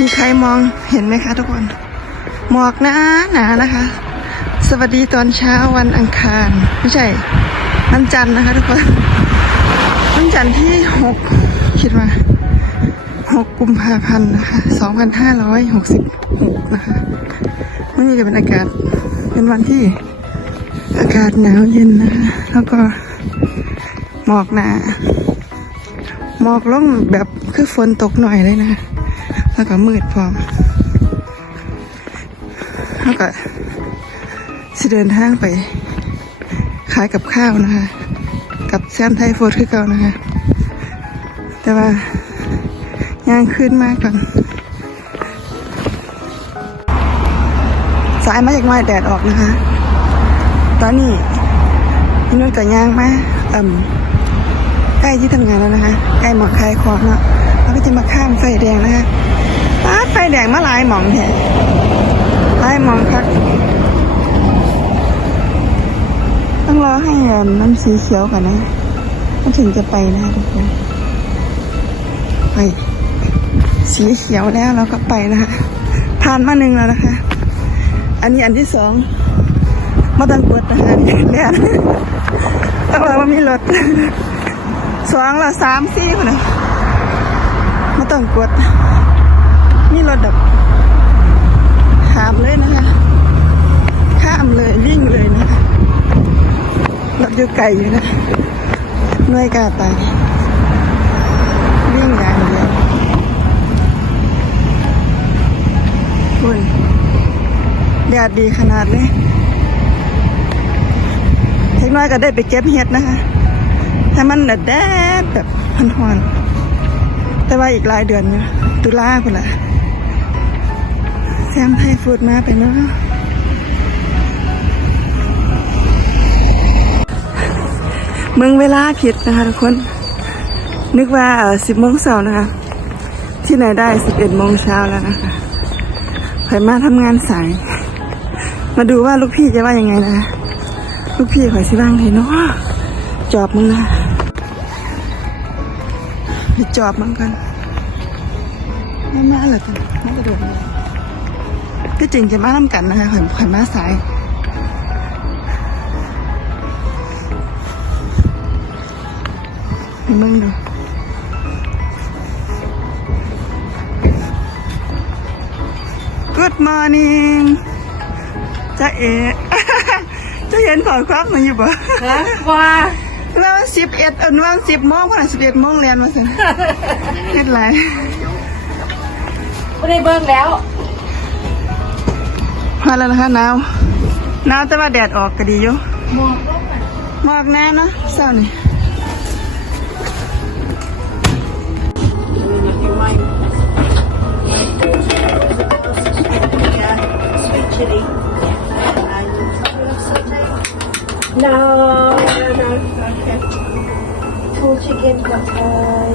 มีใครมองเห็นไหมคะทุกคน หมอกหนาหนานะคะ สวัสดีตอนเช้าวันอังคาร ไม่ใช่วันจันทร์นะคะทุกคนวันจันทร์ที่หกคิดว่าหกกุมภาพันธ์นะคะสองพันห้าร้อยหกสิบหกนะคะวันนี้จะเป็นอากาศเป็นวันที่อากาศหนาวเย็นนะคะ แล้วก็หมอกหนาหมอกลงแบบคือฝนตกหน่อยเลยนะคะ แล้วก็มืดพร้อมแล้วก็จะเดินทางไปขายกับข้าวนะคะ กับแซมไทยโฟร์คือเก่านะคะ แต่ว่าย่างขึ้นมากก่อนสายมาจากน้อยแดดออกนะคะ ตอนนี้นุ่นกับย่างมาเอ่มใกล้ที่ทำงานแล้วนะคะ ใกล้หมอกคลายของแล้วเราก็จะมาข้ามไฟแดงนะคะ ป้าไฟแดงมาลายมองแท้หลายมองครับต้องรอให้เอิ่มน้ำสีเขียวก่อนนะมันถึงจะไปนะทุกคนไปสีเขียวแล้วเราก็ไปนะคะผ่านมาหนึ่งแล้วนะคะ อันนี้อันที่สองมาต้งกดนะคะนี่เนี่ยต้องรอว่ามีรถสองละสามสี่คนนะมาต้งกด มีรถแบบหามเลยนะคะข้ามเลยวิ่งเลยนะคะรถอยู่ไกลอยู่นะหน่วยกาตายวิ่งอย่างเดียวคุณแดดดีขนาดเลยเทคน้อยก็ได้ไปเก็บเห็ดนะคะ ถ้ามันแดดแดดแบบพันหอนๆแต่ว่าอีกหลายเดือนอยู่ตุลาคนละ แซมไทยฟูดมาไปเนาะเมืองเวลาผิดนะคะทุกคน นึกว่าสิบโมงเช้านะคะ ที่ไหนได้สิบเอ็ดโมงเช้าแล้วนะคะข่อยมาทำงานสาย มาดูว่าลูกพี่จะว่ายังไงนะ ลูกพี่ข่อยสิบ้างเลยเนาะจอบมึงนะไปจอบมึงกัน ไม่มาเหรอจ๊ะไม่กระโดดเลย ที่จริงจะมาทำกันนะคะข่อยข่อยมาสายให้มึงดู Good morning จ้าเอ๋จะเห็นขอควักมันอยู่บ่ฮะว่าแล้วสิบเอ็ดอันว่างสิบโมงพอสิบเอ็ดโมงเรียนมาสิเฮ็ดไรไม่ได้เบิ่งแล้ว มาแล้วนะคะหนาวหนาวแต่ว่าแดดออกก็ดีอยู่หมอกแน่นะเศร้านี่นาว two chicken pad thai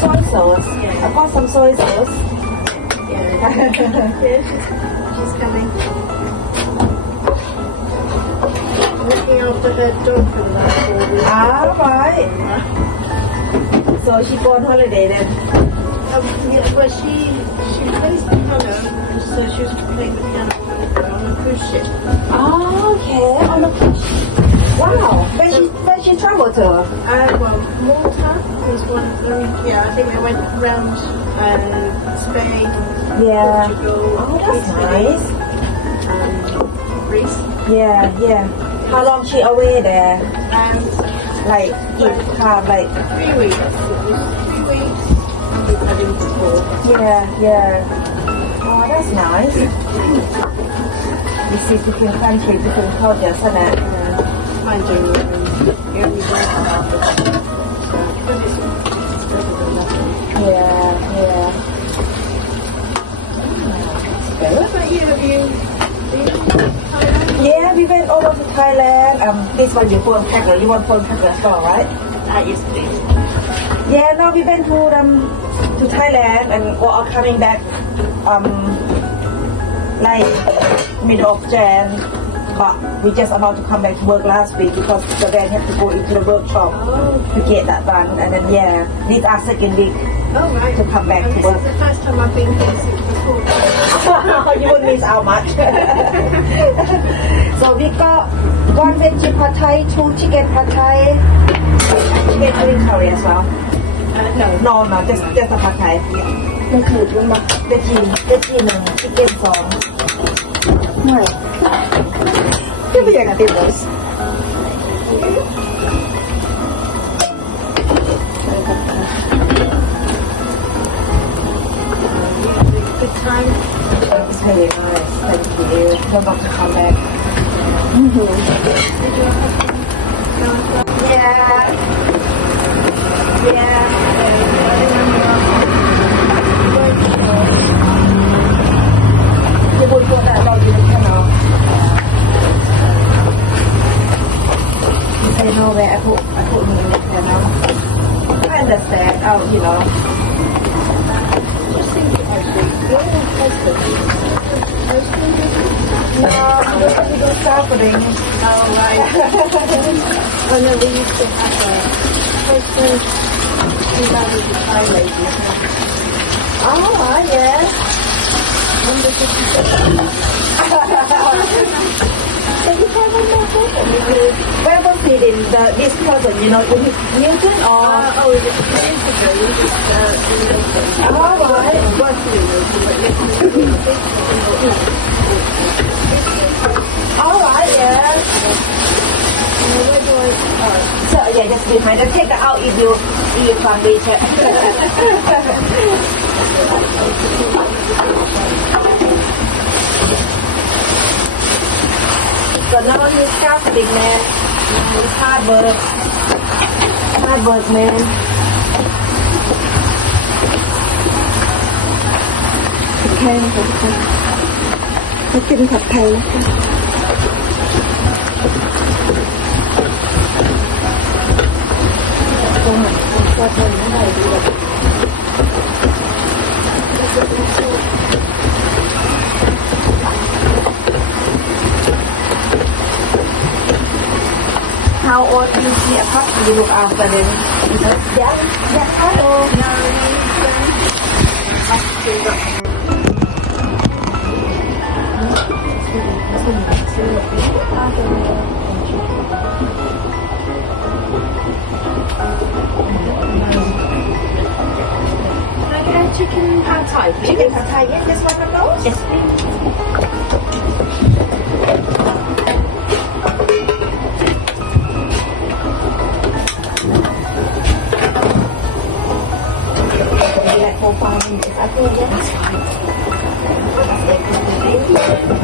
soy sauce. I got some soy. She's, coming. Looking after her dog for the last four weeks. ah right so she on holiday then Um, yeah, well, she she plays the piano, so she was playing the piano on a cruise ship. oh okay on the wow where she where she travel to Uh, well, Malta is one of them. Yeah, I think they went around uh, Spain, yeah Portugal, oh that's nice and Greece. yeah yeah how long she away there And like each time like three weeks. Three weeks. Heading to four. Yeah, yeah. Oh, that's nice. You see different countries, different cultures, isn't it? Yeah, yeah. What about you? Have you been to Thailand? Yeah, we went over to Thailand. Um, this one you phone pack or you want phone as well, right? Ah, yes, please. Yeah, no, we went to um to Thailand and we are coming back um like middle of Jan. But we just about to come back to work last week because the van had to go into the workshop to get that done and then yeah this our second week Oh, right. to come back And to this work. is the first time I've been here since before. you won't miss out much. so we got one veggie pad thai, two chicken pad thai, chicken green curry as well. Uh, no. No, no, just just a pad thai. มันคือดมันมา veggie veggie หนึ่ง chicken สองไม่ไม่เป็นอย่างนั้น Bibigyan natin, boss. Good time. It was really nice. Thank you. Go back to come back. Mm-hmm. right. Whenever we used to have a person, who know, with the Thai lady. Oh, ah, yes. Number 57. So you have one more person. Where was it in the, this person, you know, in Newton or? Uh, oh, it's Newton. In Newton. Oh, right. It was Newton. yeah, just behind. Just take it out if you, if you can reach it. so now he's casting, man. He's hard work. Hard work, man. ผัดไทยนะคะทุกคนจะกินผัดไทยนะคะ How old is he? Apart you look after them. Yeah, yeah, thai? Chicken pad thai, yes, just one of those? Yes, please. Like five minutes. I think, that's fine.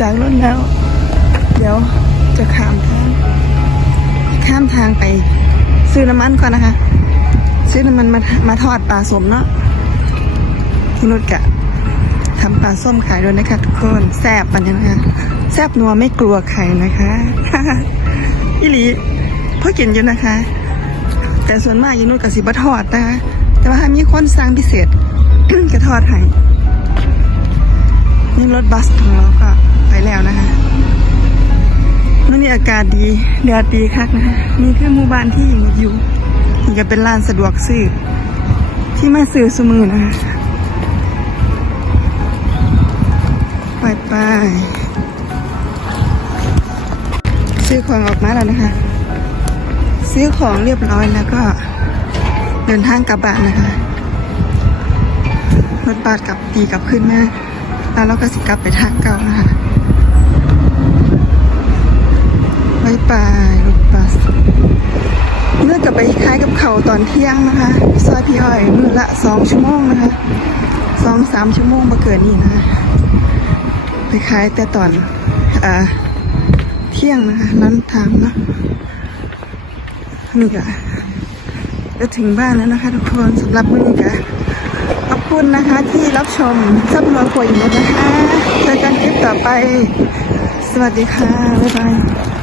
จากรถแล้ว เดี๋ยวจะข้ามทาง ข้ามทางไปซื้อน้ำมันก่อนนะคะ ซื้อน้ำมันมามาทอดปลาสมเนาะที่นุชกะทำปลาส้มขายด้วยนะคะทุกคนแซ่บปันนะคะแซ่บนัวไม่กลัวใครนะคะอีหลีพ่อกินอยู่นะคะ แต่ส่วนมากยีนุชกับสิบทอดนะคะแต่ว่าถ้ามีคนสั่งพิเศษก็ทอดให้นี่รถบัสของเราก็ แล้วนะคะวันนี้อากาศดีแดดดีคักนะคะนี่คือหมู่บ้านที่ยิงอยู่นี่ก็เป็นร้านสะดวกซื้อที่มาซื้อสมือนะคะไปไปซื้อของออกมาแล้วนะคะ ซื้อของเรียบร้อยแล้วก็เดินทางกลับบ้านนะคะรถบัสกลับตีกลับขึ้นมาแล้วเราก็สิกลับไปทางเก่านะคะ บายบายรถบัสเลือกกลับไปคล้ายกับเขาตอนเที่ยงนะคะซอยพี่อ้อยมือละสองชั่วโมงนะคะสองสามชั่วโมงมาเกินนี่นะคะไปขายแต่ตอนอ่าเที่ยงนะคะร้านทางเนาะนี่ก็จะถึงบ้านแล้วนะคะ ทุกคนสำหรับมือนี้ก็ขอบคุณนะคะที่รับชมซับนัวครัวอยู่นะคะเจอกันคลิปต่อไป สวัสดีค่ะ บ๊ายบาย